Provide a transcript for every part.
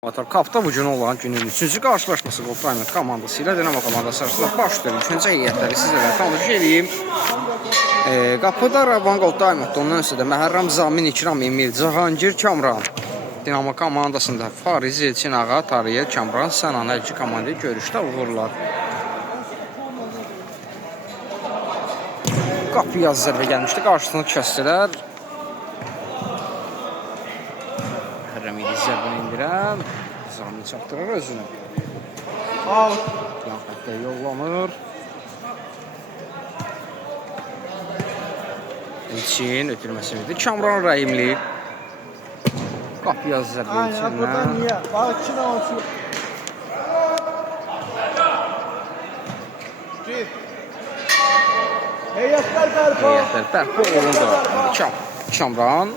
Kapta bu gün olan günün 3-cü qarşılaşması Qoltayment komandası ilə Dinamo komandası arasında başlayır. İkinci heyətləri sizlərlə tanış edeyim. Qapıda Ravan Qoltayment, ondan sonra da Məhərrəm Zamin, İkram Emil, Cahangir Kamran. Dinamo komandasında Fariz Elçin Ağa, Tariyel Kamran, Sənan Əlki komandayı görüşdə uğurlar. Qapıya zərbə gəlmişdi, qarşısını kəsdilər. Zərbəni indirən Zamin çatdırır özünü. Yan xəttə yollanır. İlçin ötürməsidir. Kamran Rəhimli. Qapıya zərbə İlçindən. Heyətlər bərpa olundu. Kamran.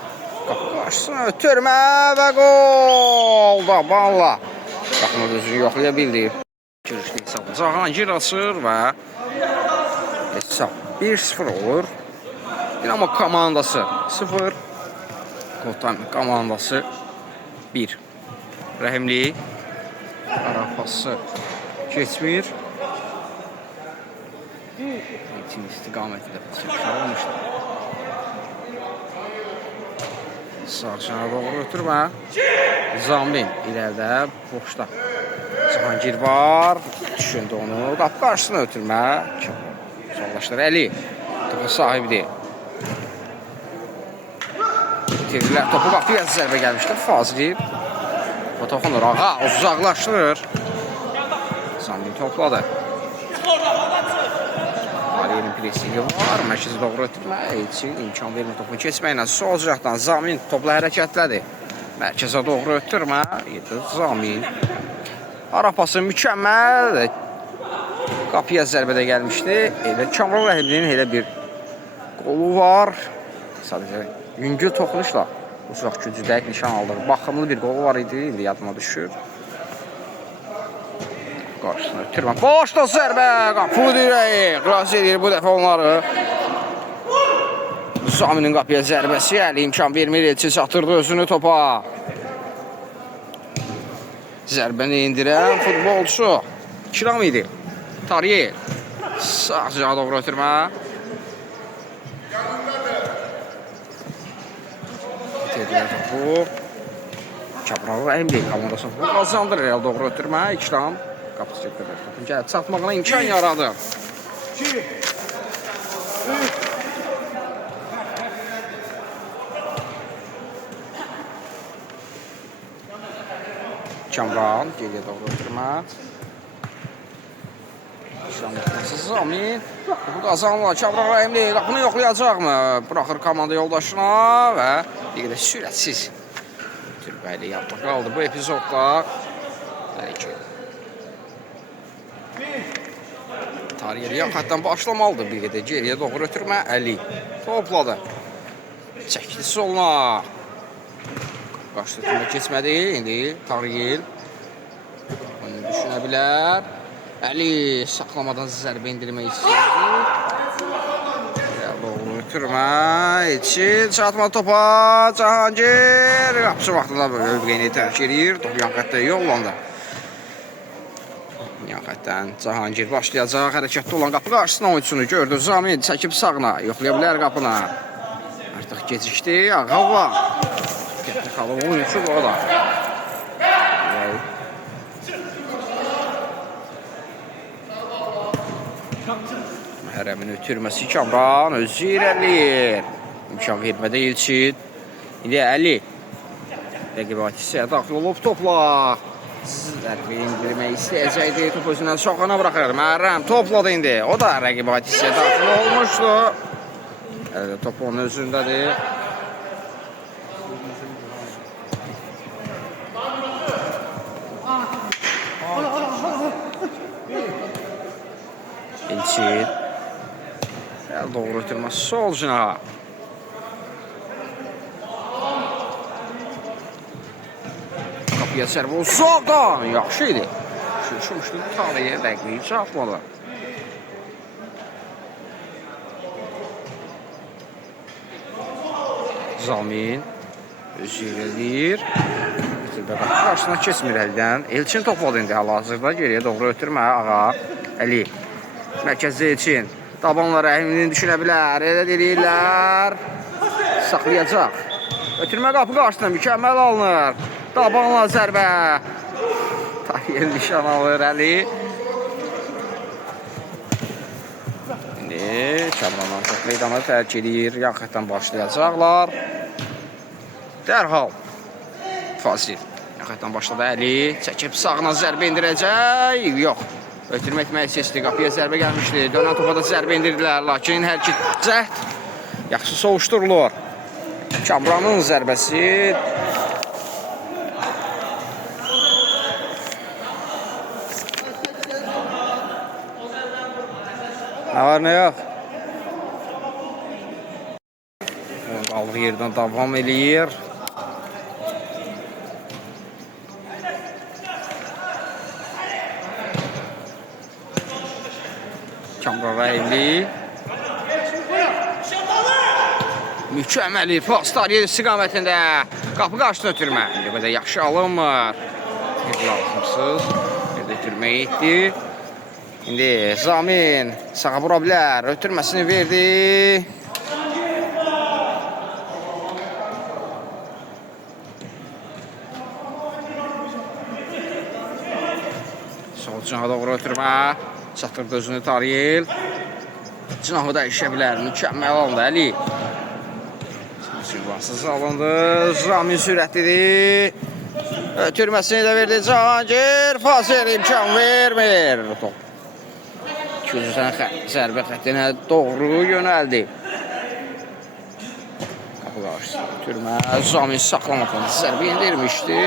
Qapı qarşısına ötürmə və qol da balla. Qapını düzgün yoxlaya bildi. Görüşdə hesabı Cahangir açır və hesab 1-0 olur. Dinamo komandası 0. Qoltayment komandası 1. Rəhimli. Ara pası keçmir. İlkin istiqaməti də çəkilmişdir. Sağçana doğru ötürmə. Zamin irəlidə, boşda. Cahangir var. Düşündü onu. Qapı qarşısına ötürmə. Sollaşdır Əli. Topu sahibidir. Bitirilər. Topu qapıya zərbə gəlmişdir. Fazli. O toxunur. Ağa uzaqlaşdırır. Zamin topladı. Aliyenin presingi var. Mərkəzi doğru ötürmə üçün imkan vermir topunu keçməklə. Sol cəhətdən Zamin topla hərəkətlədi. Mərkəzə doğru ötürmə. Zamin. Ara pası mükəmməl. Qapıya zərbədə gəlmişdi. Kamran Rəhimlinin elə bir qolu var. Sadəcə yüngül toxunuşla uzaq gücü dəqiq nişan aldı. Baxımlı bir qolu var idi. İndi yadıma düşür. Qarşısına ötürmə. Boşda zərbə. Qapı dirəyi. Xilas edir bu dəfə onları. Zaminin qapıya zərbəsi. Əli imkan vermir. Elçi çatırdı özünü topa. Zərbəni indirən futbolçu İkram idi. Tariyel. Sağcığa doğru ötürmə. Bitirdilər topu. Kamran Rəhimli komandasını topu qazandır. Real doğru ötürmə. İkram. Qapısı çəkdilər. Topun gəlib çatmağına imkan yaradı. Kamran geriyə doğru ötürmə. Zamin. Bu qazanırlar. Kamran Rəhimli qapını yoxlayacaqmı? Buraxır komanda yoldaşına və bir qədər sürətsiz Türbəli yapmaq qaldı bu epizodda. Hələ ki Tariyeli yaxatdan başlamalıdır bir qədər. Geriyə doğru ötürmə. Əli topladı. Çəkdi soluna. Qarşı tutma keçmədi. İndi Tariyel onu düşünə bilər. Əli saxlamadan zərbə indirmək istəyirdi. Doğru ötürmə. İçin çatma topa. Cahangir. Qapısı vaxtında mövqeyini tərk edir. Top yan xəttə yollandı. Yan xəttdən Cahangir başlayacaq. Hərəkətdə olan qapı qarşısına oyuncusunu gördü. Zamin çəkib sağına. Yoxlaya bilər qapına. Artıq gecikdi. Ağa var. Texnikalı oyuncu o da. Məhərrəmin ötürməsi Kamran özü irəliyir. İmkan vermədə İlçin. İndi Əli. Rəqib hissəyə daxil olub topla. Zərbə indirmək istəyəcəkdi. Top özündən soxana bıraxır. Məhərrəm topladı indi. O da rəqib hissəyə daxil olmuşdu. Top onun özündədir. İlçin. Doğru ötürmə sol cinaha. Qapıya zərbə uzaqdan. Yaxşı idi. Şuşmuşdu. Tariyə rəqliyi çatmadı. Zamin özü eləyir. Zərbə qarşısına keçmir əldən. Elçin topladı indi hal-hazırda. Geriyə doğru ötürmə Ağa. Əli. Mərkəzdə Elçin. Dabanla Rəhimlini düşünə bilər. Elə deyirlər. Saxlayacaq. Ötürmə qapı qarşısına mükəmməl alınır. Dabanla zərbə. Tahir nişan alır Əli. İndi Kamrandan çox meydana tərk edir. Yan xətdən başlayacaqlar. Dərhal. Fazil. Yan xətdən başladı Əli. Çəkib sağına zərbə indirəcək. Yox. Ötürmə etmək seçdi. Qapıya zərbə gəlmişdi. Dönən topa da zərbə indirdilər. Lakin hər iki cəhd yaxşı soğuşdurulur. Kamranın zərbəsi. Nə var, nə yox? Qalıq yerdən davam eləyir. Kamran Rəhimli. Mükəmməli pas Tahir istiqamətində. Qapı qarşısına ötürmə. İndi qədər yaxşı alınmır. Lazımsız. Bir də ötürməyə etdi. İndi Zamin sağa vura bilər. Ötürməsini verdi. Sol cinaha doğru ötürmə. Çatdırdı özünü Tariyel. Cinahı da işə bilər. Mükəmməl alındı Əli. Silvasız alındı. Zamin sürətlidir. Ötürməsini də verdi Cahangir. Fazil imkan vermir. Top. Zərbə xəttinə doğru yönəldi. Qapı qarşısında ötürmə. Zamin saxlamadan zərbə indirmişdi.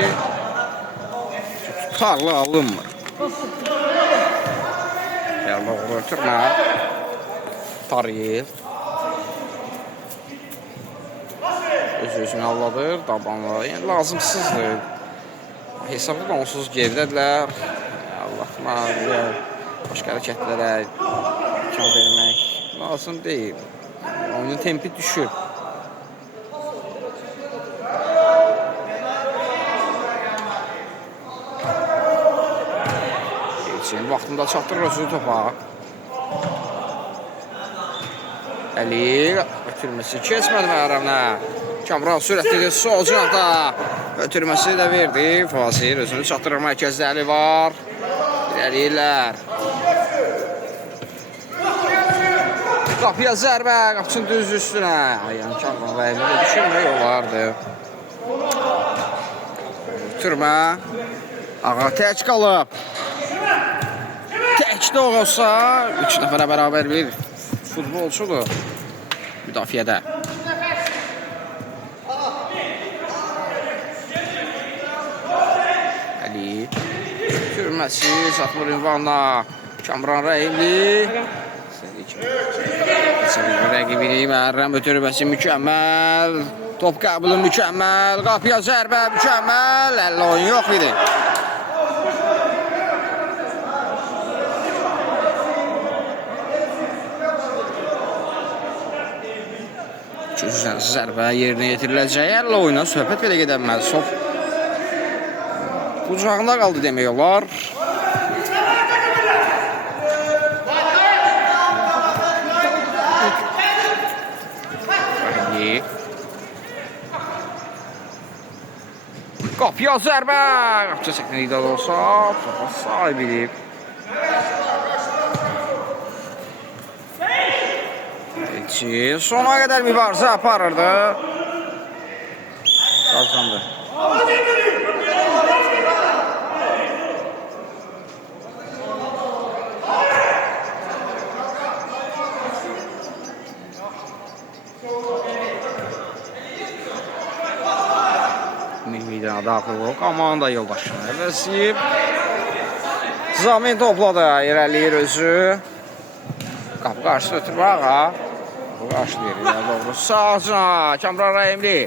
Tutarlı alınmır. Doğru ötürmə. Tariyel. Öz-özünü alladır. Dabanla. Yəni lazımsızdır. Hesabı da onsuz geridədirlər. Allah mağdur. Başqa hərəkətlərə imkan vermək lazım deyil. Oyunun tempi düşür. Elçin vaxtında çatdırır özünü topa. Əli ötürməsi keçmədi məhərrəmlə. Kamran sürətlidir sol cinahda. Ötürməsi də verdi. Fazil özünü çatdırır. Mərkəzdə Əli var. İləriyirlər. Qapıya zərbə. Qapısının düz üstünə. Yəni Kamran Rəhimli düşünmək olardı. Ötürmə. Ağa tək qalıb. Tək də olsa 3 nəfərə bərabər bir futbolçudur müdafiədə. Əli sürməsi Satmur ünvanla Kamran Rəhimli. Rəqibini Məhərrəm ötürməsi mükəmməl. Top qəbulu mükəmməl. Qapıya zərbə mükəmməl. Əllə oyun yox idi. Güclən zərbə yerinə yetiriləcək. Əllə oyuna söhbət belə gedəməz. Top qucağında qaldı demək olar. Qapıya zərbə. Qapıca çəkdən idad olsa, topa sahib edib. Elçin sona qədər mübarizə aparırdı. Qazandı. Meydana daxil olub, komanda yoldaşını əvəzləyib. Zamin topladı, irəliyir özü. Qapı qarşısına ötürmə Ağa. Qapı qarşılayır, ilə doğru. Sağcına, Kamran Rəhimli.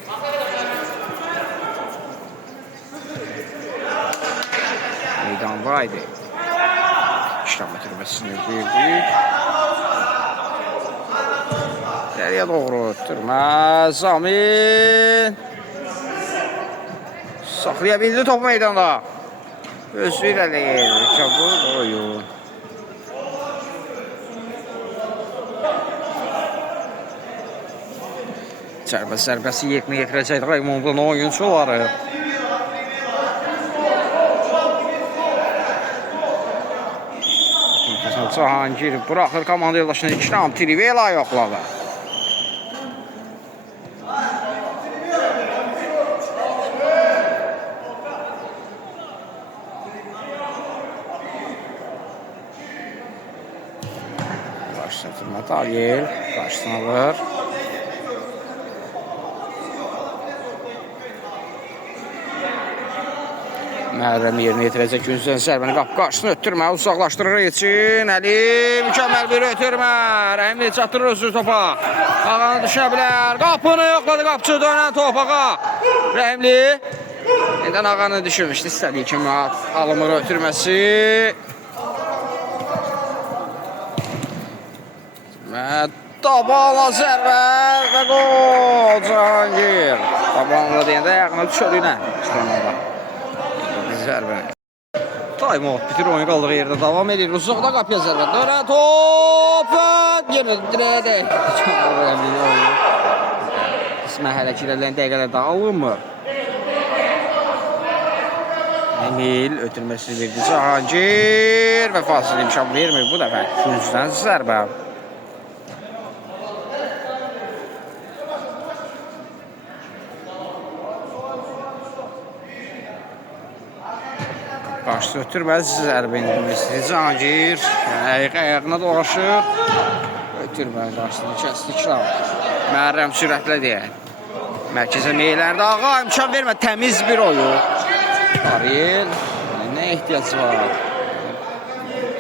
Meydandaydı. İşlem ötürməsini verdik. İləriyə doğru ötürmə. Zamin. Saxlaya bildi top meydanda. Özü irəliyir. Kabul oyun. Zərbəsi yerinə yetirəcək Raymondun oyunçuları. Cahangir buraxır komanda yoldaşını İkram Trivela yoxladı. Başlatır Taryel qarşısına alır. Məhərrəm yerinə yetirəcək Güncdən zərbəni qapı qarşısını ötürmə, uzaqlaşdırır için. Əli mükəmməl bir ötürmə. Rəhimli çatdırır özü topa. Ağanı düşə bilər. Qapını yoxladı qapçı dönən topağa. Rəhimli. Nədən ağanı düşürmüşdü. İstədiyi kimi alımır ötürməsi. Tabala zərbə və gol Cahangir. Tabanla deyəndə ayağına düşürdü yine. Zərbə. Time-out bitir oyunu qaldığı yerdə davam edir. Uzaqda qapıya zərbə. Dönən top yenə dirəyə. İsmə hələ ki irəliləyən dəqiqələrdə alınmır. Emil ötürməsi verdi Cahangir və fasilə imkan vermir bu dəfə. Güncdən zərbə. Qarşısı ötürməz zərbə indirməsi. Cahangir ayağına dolaşır. Ötürməz qarşısını kəsdi İkram. Məhərrəm sürətlə deyək. Mərkəzə meylərdə ağa imkan vermə. Təmiz bir oyun. Taryel nə ehtiyac var?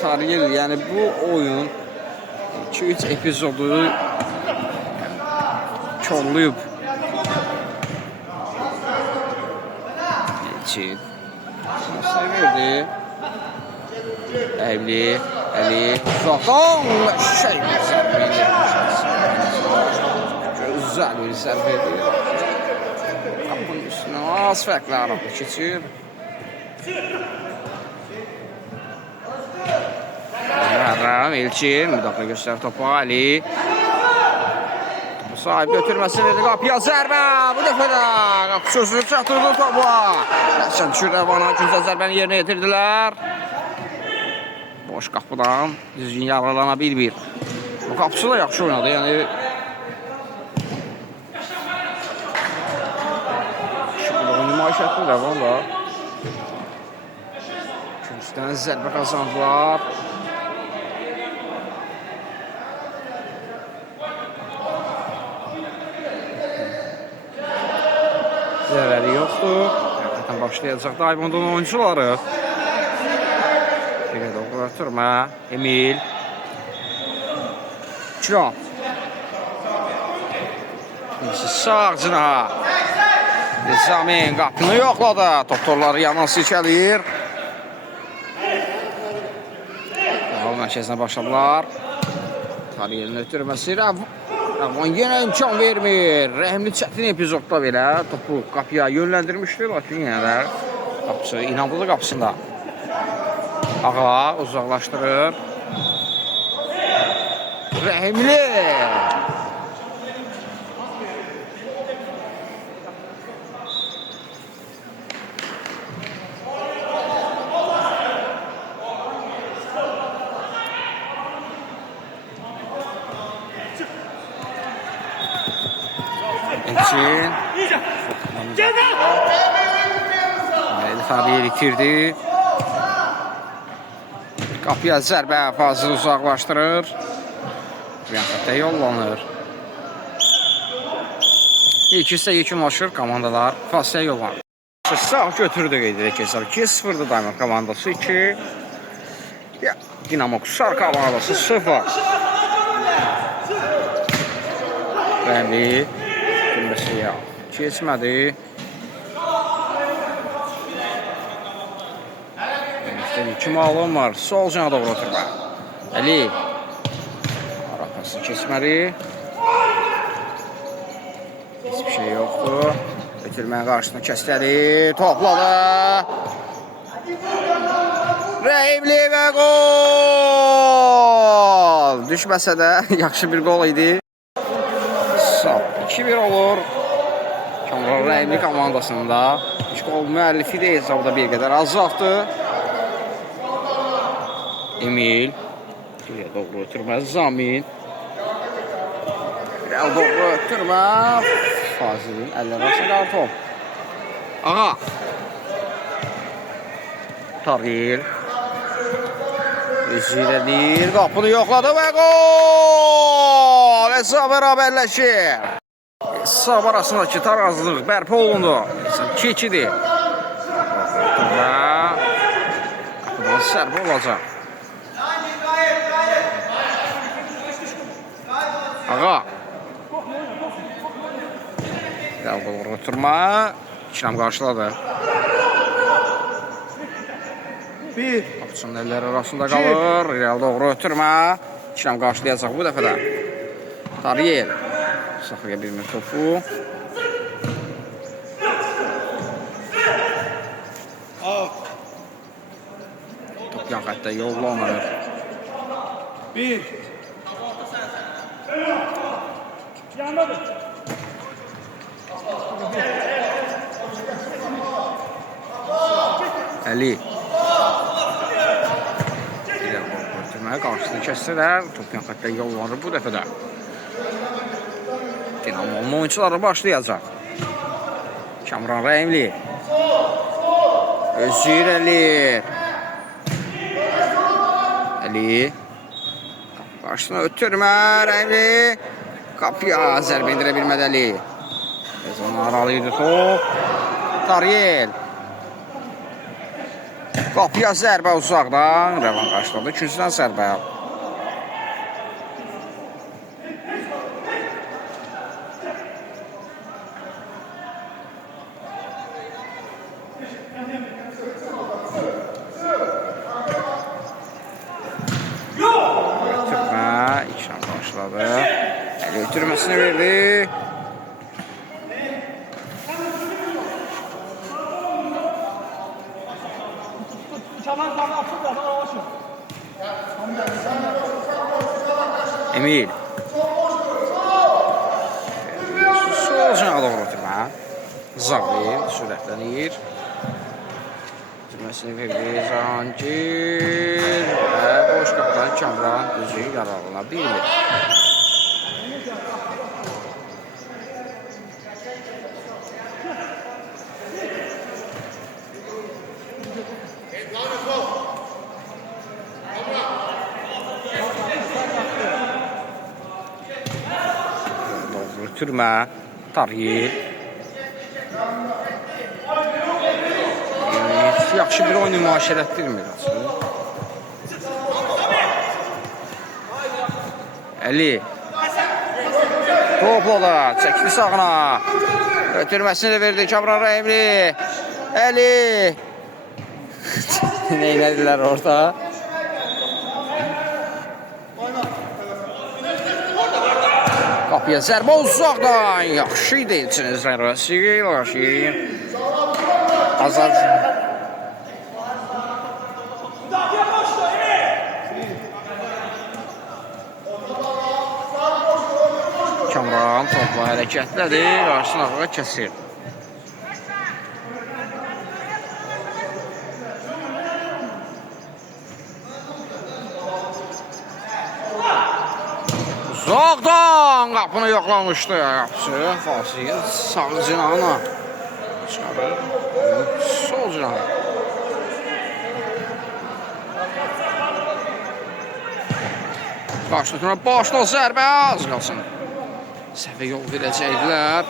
Taryel yəni bu oyun 2-3 epizodu korlayıb. Elçin Nasıl verdi? Əli uzaqdan gözəl bir zərbə edir. Qapının üstünə az fərqli arada keçir. Məhərrəm Elçin müdaxilə göstərir topa Ali. Sahibi götürməsi verdi qapıya zərbə. Bu dəfə də qapı sözünü çatırdı topa. Həsən Şürəvana Güncdən zərbəni yerinə yetirdilər. Boş qapıdan düzgün yararlana bilmir. Bu qapısı da yaxşı oynadı. Yəni şıqlığı nümayiş etdi Rəvan da. Güncdən zərbə qazandılar. Zərəri yoxdur. Həqiqətən başlayacaq Daimondun oyuncuları. Bir də ötürmə. Emil. İkram. Sağ cınaha. Zamin qapını yoxladı. Doktorları yaman silkələyir. Mərkəzinə başladılar. Taryelin ötürməsi. Rəvan yenə imkan vermir. Rəhimli çətin epizodda belə topu qapıya yönləndirmişdi. Lakin yenə də qapısı inandığı qapısında. Ağa uzaqlaşdırır. Rəhimli. Elçin Taryel itirdi. Qapıya zərbə Fazıl uzaqlaşdırır. Riyafətdə yollanır. İkisi də yekunlaşır komandalar. Fasilə yollanır. Sağ götürdü qeyd edək ki 2-0'dır Daimond komandası 2. Dinamo Qusar komandası 0. Rəhimli Gülməsiyə keçmədi. İki malum var. Sol cana doğru oturma. Əli. Arapası keçmədi. Hiçbir şey yoxdur. ötürməyə qarşısını kəslədi. Topladı. Rəhimli və gol! Düşməsə də yaxşı bir gol idi. 2-1 olur. Kamran Rəhimli komandasında. İlk gol müəllifi də hesabda bir qədər azaltdı. Emil. Doğru ötürmə Zamin. Doğru ötürmə Fazilin əlləri arasında qalır top. Ağa. Taril. Üzülədir. Qapını yoxladı və gol! Hesab bərabərləşir. Hesab arasındakı tarazlıq bərpa olundu. 2-2-dir. Qapıdan sərb olacaq. Ağa. Doğru oturma. İkram qarşıladı. Qapıçının əlləri arasında qalır. Real doğru ötürmə. İkram qarşılayacaq bu dəfə də. Tariyel. Saxlaya bilmir topu. Top yan xəttə yollanır. Əli. Qarşısını kəsdilər. Top yan xəttə yollanır bu dəfə də. Dinamo'nun oyuncuları başlayacaq. Kamran Rəhimli. Özür Əli. Əli. Qarşısına ötürmə Rəhimli. Qapıya zərbə indirə bilmədi Əli. Bezon aralıydı top. Tariyel. Qapıya zərbə uzaqdan. Rəvan qarşıladı. İkincisindən zərbə. Ötürmə. İkram qarşıladı. Əli ötürməsini verdi. Emil. Sol canağa doğru oturma. Zavim sürətlənir. Cümləsini verdi Zahangir. Və boş qapıdan Kamran düzü yararlana bilir. Türmə, Tarih. Yaxşı bir oyunu müaşirətdirmir. Əli. Topla da, çəkli sağına. Ötürməsini də verdi Kamran Rəhimli. Əli. Neylədilər orada? Qapıya zərbə uzaqdan. Yaxşı idi içinin zərbəsi. Azad. Kamran topla hərəkətlədir. Qarşısını ağa kəsir. Uzaqdan qapını yoxlamışdı. Qapısı Fasiyin sağ cinahına çıxarır. Sol cinaha. Qarşıdakına başla zərbə az qalsın. Səhvə yol verəcəkdilər.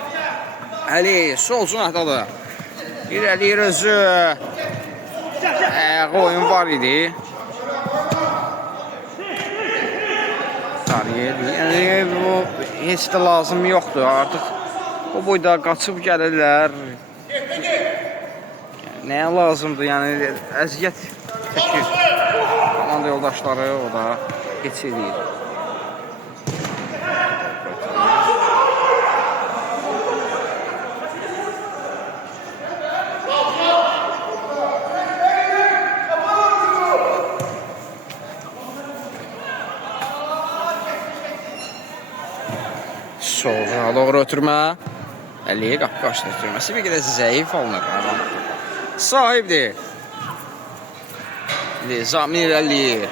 Əli sol cinahdadır. İrəliyir özü. Ayağı oyun var idi. Yəni bu heç də lazım yoxdur. Artıq o boyda qaçıb gəlirlər. Nəyə lazımdır? Yəni əziyyət çəkir. Komanda yoldaşları o da heç eləyir. Soğuğa doğru ötürmə. Əliyə qapı qarşısında ötürməsi bir qədər zəif alınır. Sahibdir. Zamin irəliyir.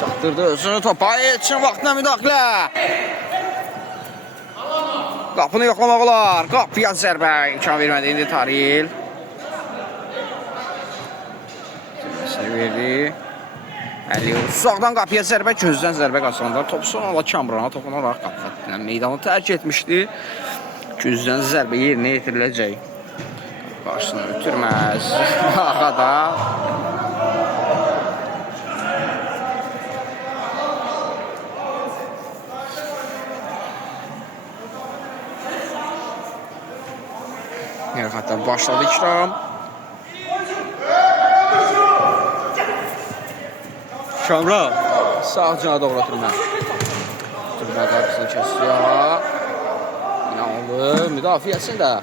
Çatdırdı özünü topa. Elçin vaxtına müdaxilə. Qapını yoxlamaq olar. Qapıya zərbə imkan vermədi indi Taril. Verdi. Əliyev uzaqdan qapıya zərbə, gözdən zərbə qaçanda top son ola Kamrana toxunaraq qapı xəttindən meydanı tərk etmişdi. Gözdən zərbə yerinə yetiriləcək. Qarşısına ötürməz. Ağada. Hatta başladı İkram. Kamran sağ cana doğru oturma. Turba qarşısını kəsiyor. İnanlı müdafiəsində.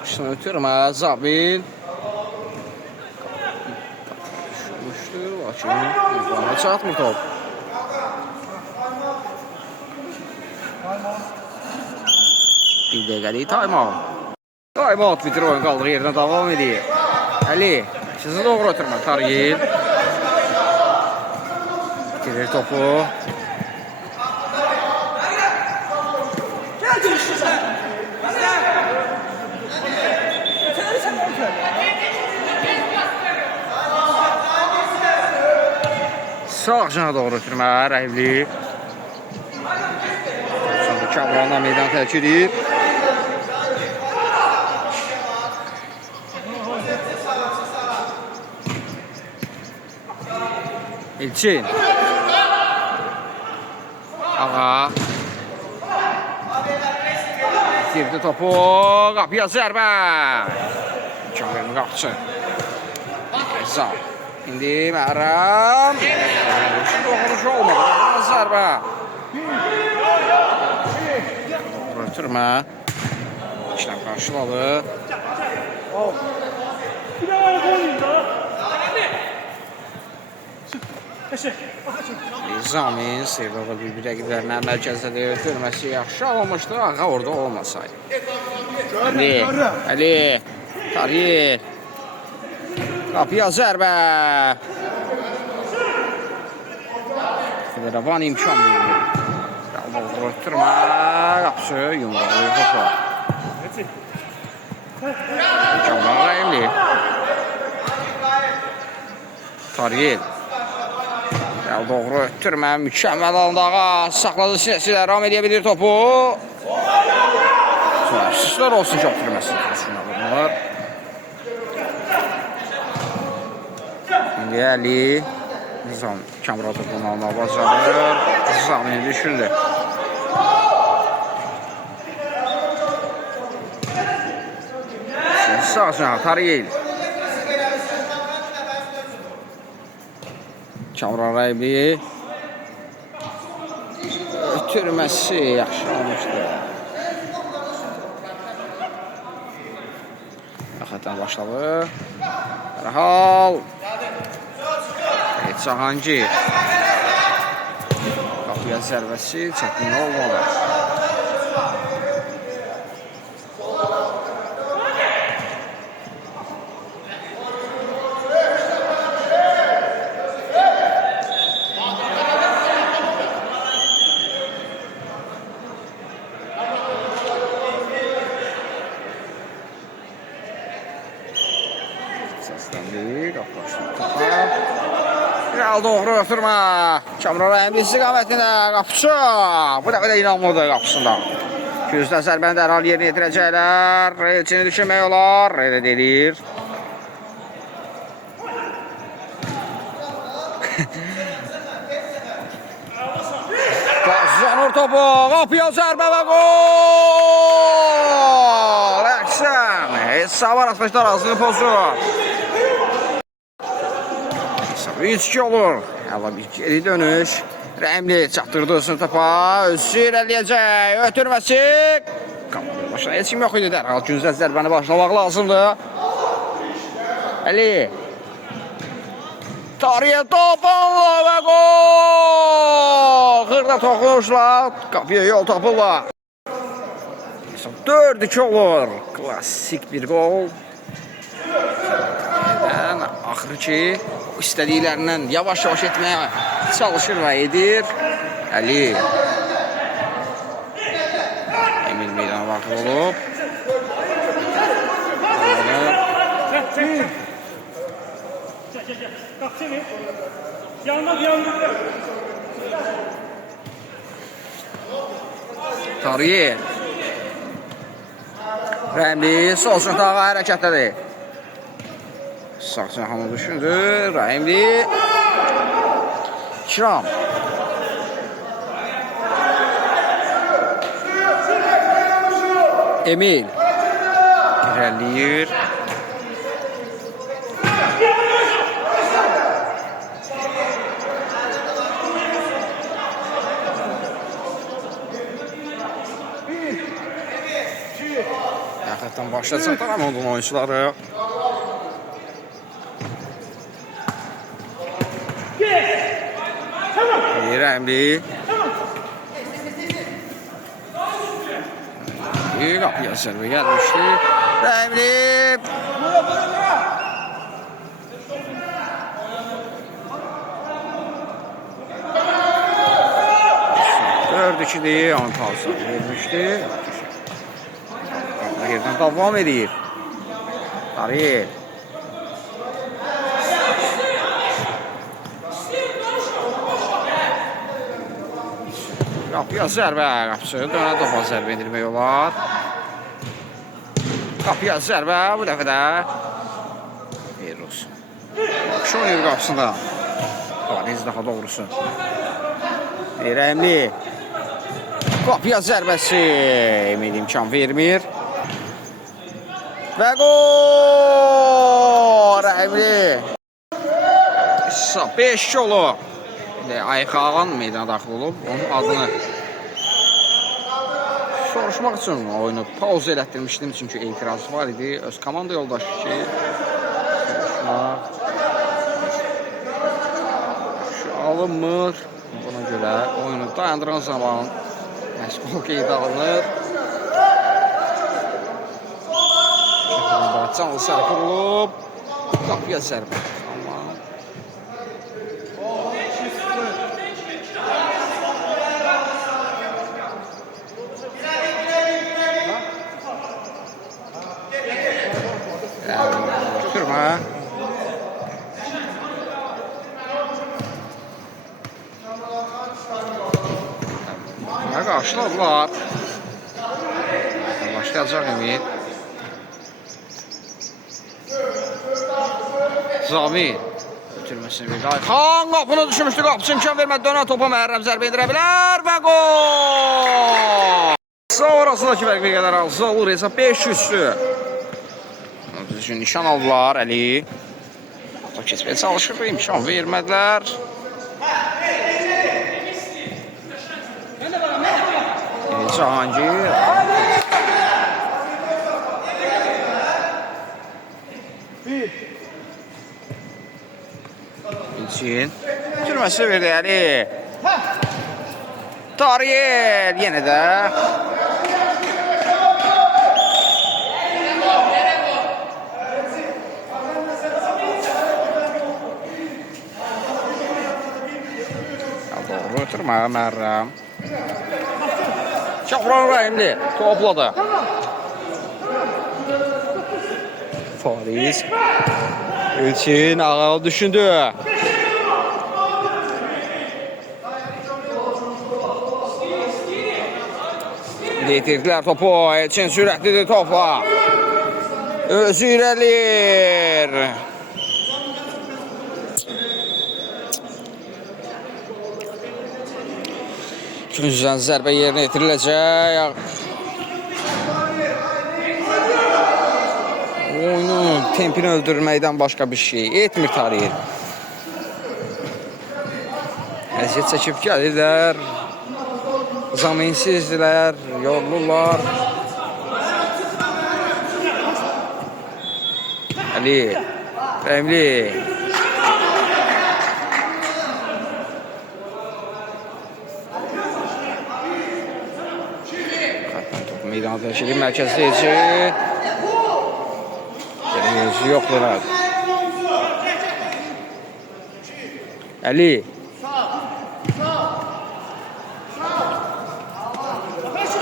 Başını ötürmə. Zabin. Düşmüşdür. Lakin yukarı çatmır top. Bir dəqiqəlik time-out. Time-out bitir oyun qaldığı yerdən davam edir. Əli sizi doğru oturma. Targil. Bitirir topu. Sağ cana doğru ötürmə. Rəhimli. Sonra Kamranla meydan tərk edir. İlçin. Ağa. Bitirdi topu. Qapıya zərbə. Kamranın qapısı. Zam. İndi Məhrəm. Dokunuş olmadı. Zərbə. Ötürmə. İşləm qarşıladı. Zamin Sevdalı bir rəqiblərinə mərkəzdə ötürməsi yaxşı alınmışdı. Ağa orada olmasaydı. Əli. Tarih. Qapıya zərbə. Ravan imkan verir. Ötürmə. Qapısı yumruqlayır topu. Kamran Rəhimli. Tarih. Doğru ötürmə, mükəmməl alındı ağa. Saxladı sinəsilə, ram edə bilir topu. Süslər olsun ki, ötürməsin. İndi Əli. Kamran topunu almağa bacarır. Zamini düşündü. Sağ cana Tariyel. Kamran Rəhimli. Ötürməsi yaxşı olmuşdur. Xətdən başladı. Rəhal. Cahangi. Qapıya zərbəsi çətin olmadı. Səsləndi, qapılaşdı topa. Real doğru ötürmə. Kamran Rəhimli istiqamətində qapısı. Bu dəfə də inanmadı qapısında. Gözdən zərbəni dərhal yerinə yetirəcəklər. Elçini düşünmək olar. Elə deyilir. Qazanır topu. Qapıya zərbə və gol. Əksən. Hesab arasında arazını pozur. 3-2 olur. Əla bir geri dönüş. Rəhimli çatdırdı özünü topa. Özü irəliyəcək. Ötürməsi. Qapının başına heç kim yox idi. Dərhal güzəl zərbəni başlamaq lazımdır. Əli. Tariyə topunla və gol! Xırda toxunuşla qapıya yol tapırlar. 4-2 olur. Klassik bir gol. Axırı ki, istədiklərindən yavaş-yavaş etməyə çalışır və edir. Əli. Emil meydana vaxil olub. Tariq. Rəhimli sol sınıqdağı hərəkətləri. Sağ sınıqını düşündü. Rəhimli. Kiram. Emil. İrəliyir. Yaxətdən başlayacaq Ramondun oyuncuları. Rəhimli. Qapıya zərbə gəlmişdi. Rəhimli. 4-2'dir, onu pauza vermişdi. Yerdən davam edir. Tariq. Qapıya zərbə, qapısı dönə topa zərbə edilmək olar. Qapıya zərbə, bu dəfə də Virus. Yaxşı oynayır qapısında. Pariz daha doğrusu. Rəhimli. Qapıya zərbəsi. Emil imkan vermir. Və gol! Rəhimli. 5 olub. Ayxağan meydana daxil olub. Onun adını soruşmaq üçün oyunu pauza elətdirmişdim. Çünki etiraz var idi. Öz komanda yoldaşı ki soruşmaq alınmır. Buna görə oyunu dayandıran zaman məşğul qeydə alınır. Canlı sərf olub. Qapıya zərbə. Kırma. Qarşıladılar. Başlayacaq Emil. Zamin. Ötürməsini bildi. Ayxan qapını düşmüşdü. Qapısı imkan vermədi. Dönən topa Məhərrəm zərbə edirə bilər və gol! Sonrasındakı fərqli qədər arzu olur. Hesab 5-3'dür. Düzgün nişan aldılar Əli. Ata keçməyə çalışır. İmkan vermədilər. Cahangir. İlçin. Türməsi verdi Əli. Tariq. Yenə də. Doğru ötürmə Məhərrəm. Şahran Rəhimli topladı. Fariz. İlçin ağa düşündü. Yetirdiler topu. İlçin sürətlidir topla. Özü irəlir. Güncdən zərbə yerinə yetiriləcək. Oyunun tempini öldürməkdən başqa bir şey etmir Tariq. Əziyyət çəkib gəlirlər. Zaminsizdirlər, yorulurlar. Əli, Rəhimli. meydana təşkili mərkəzləyici. Yerimizi yoxdur. Əli.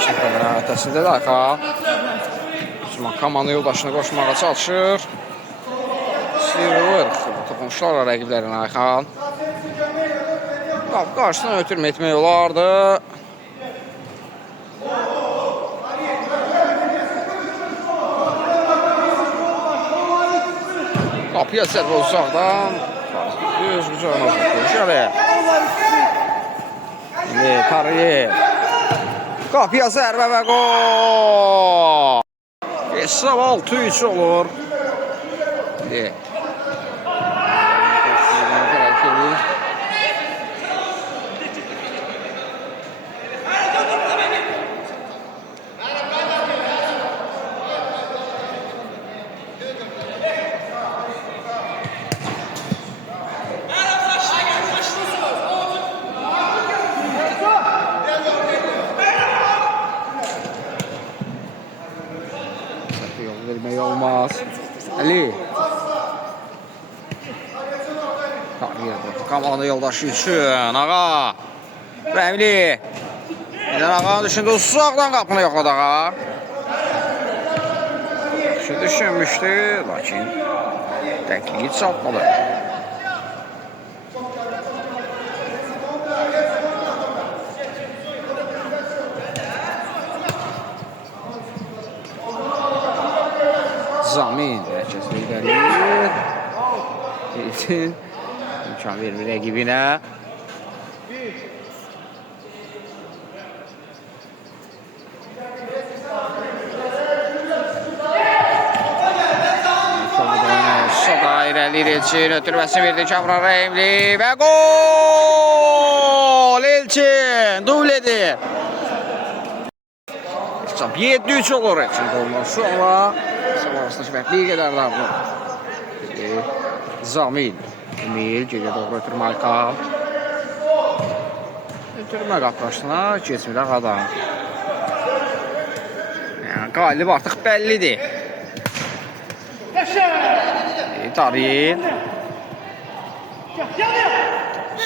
Çəkəmənə ötəsində də arxa. Osman komandı yoldaşını qoşmağa çalışır. Sıyırılır. Toxunuşlarla rəqiblərin Ayxan. Qarşısına ötürmə etmək olardı. Qapıya sərvə uzaqdan. Düz qucağına uzaqdır. İndi Tariyev. Qapıya zərbə və qol. Hesab 6-3 olur. İndi vermək olmaz. Əli. Komanda yoldaşı üçün. Ağa. Rəmli. Edən ağanın düşündü. Uzaqdan qapını yoxladı ağa. Düşünmüşdü. Lakin dəqiqliyi çatmadı. Zamin mərkəzdə ilərləyir. Elçin imkan vermir rəqibinə. Soda irəliyir Elçin. Ötürməsi verdi Kamran Rəhimli və qol! Elçin dubl edir. 7-3 olur Elçin qolundan sonra. Arasında şübhətliyi qədər dardır. Zamin. Emil geriyə doğru ötürmə Ayxan. Ötürmə qapıqaşına keçmir ağadan. Qalib artıq bəllidir. Tariyev.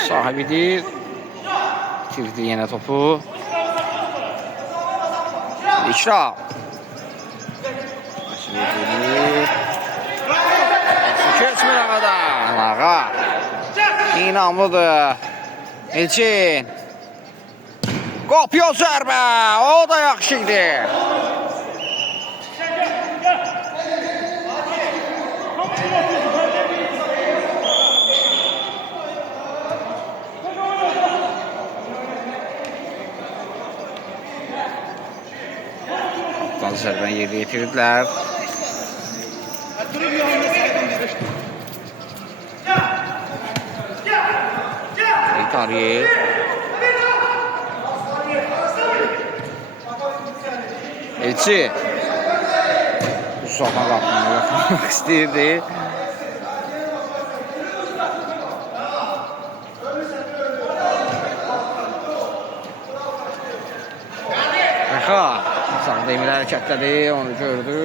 Sahibidir. Tirdi yenə topu. İşraf. Keçmir ağadan. Ağa. İnamlıdır. Elçin. Qapıya zərbə. O da yaxşı idi. Qapıdan zərbəni yerdə yetirdilər. Tariyev. Elçi. Uzaqdan qapını yoxlamaq istəyirdi. Ayxan. Sağda Emil hərəkətlədi, onu gördü.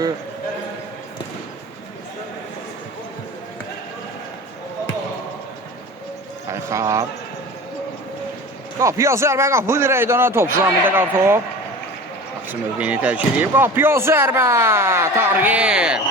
Ayxan. Qapıya zərbə, qapı dirəkdən top. Zamidə qar top. Qapısı mövqeyini tərk edib. Qapıya zərbə. Tariyev.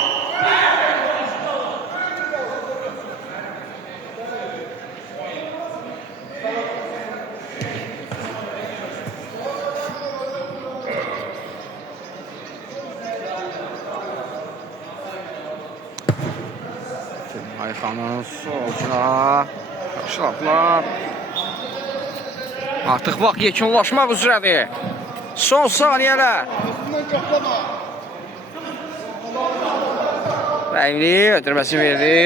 Ayxanın solcuna. Qarşıladılar. Artıq vaxt yekunlaşmaq üzrədir. Son saniyələr. Rəhimli ötürməsini verdi.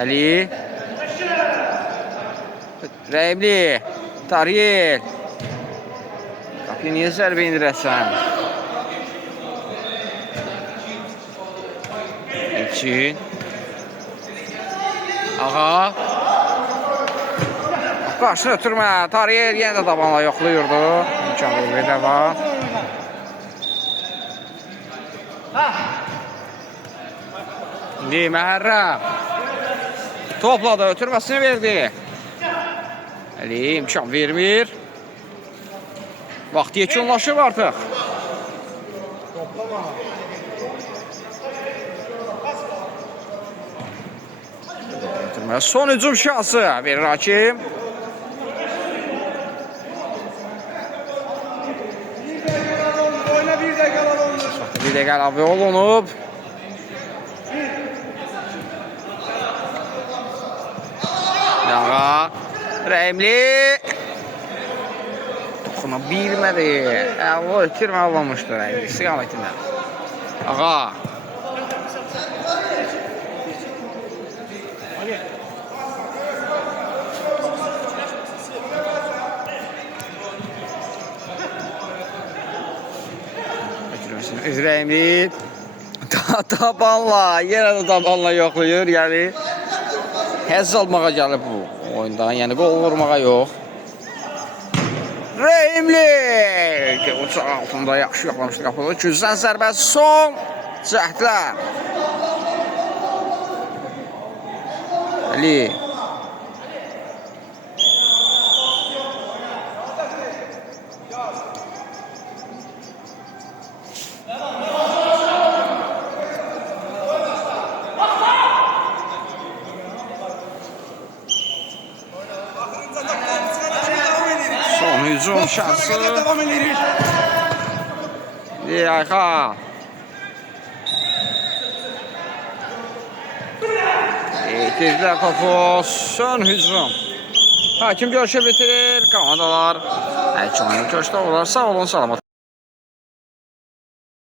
Əli. Rəhimli. Tariyev. Qapıya niyə zərbə indirəsən? Elçin. Ağa. Qarşını ötürmə. Tariyev yenə də tabanla yoxlayırdı. İmkan verir də var. İndi Məhərrəm. Topladı, ötürməsini verdi. Əli imkan vermir. Vaxt yekunlaşıb artıq. Son hücum şansı verir hakim. Bir dəqiqə əlavə olunub. Yağa Rəhimli toxuna bilmədi. Əvvəl itirmə alınmışdı Rəhimli istiqamətində. Ağa İzrəyimli tabanla, yenə də tabanla yoxlayır, yəni həzz almağa gəlib bu oyundan, yəni qol vurmağa yox. Rəhimli uçaq altında yaxşı yoxlamışdı qapıda, güzdən zərbəsi son cəhdlər. Əli hücum şansı. Ayxa. İtirdiler topu. Son hücum. Hakim görüşü bitirir. Komandalar. Həkim görüşdə olar. Sağ olun, salamat.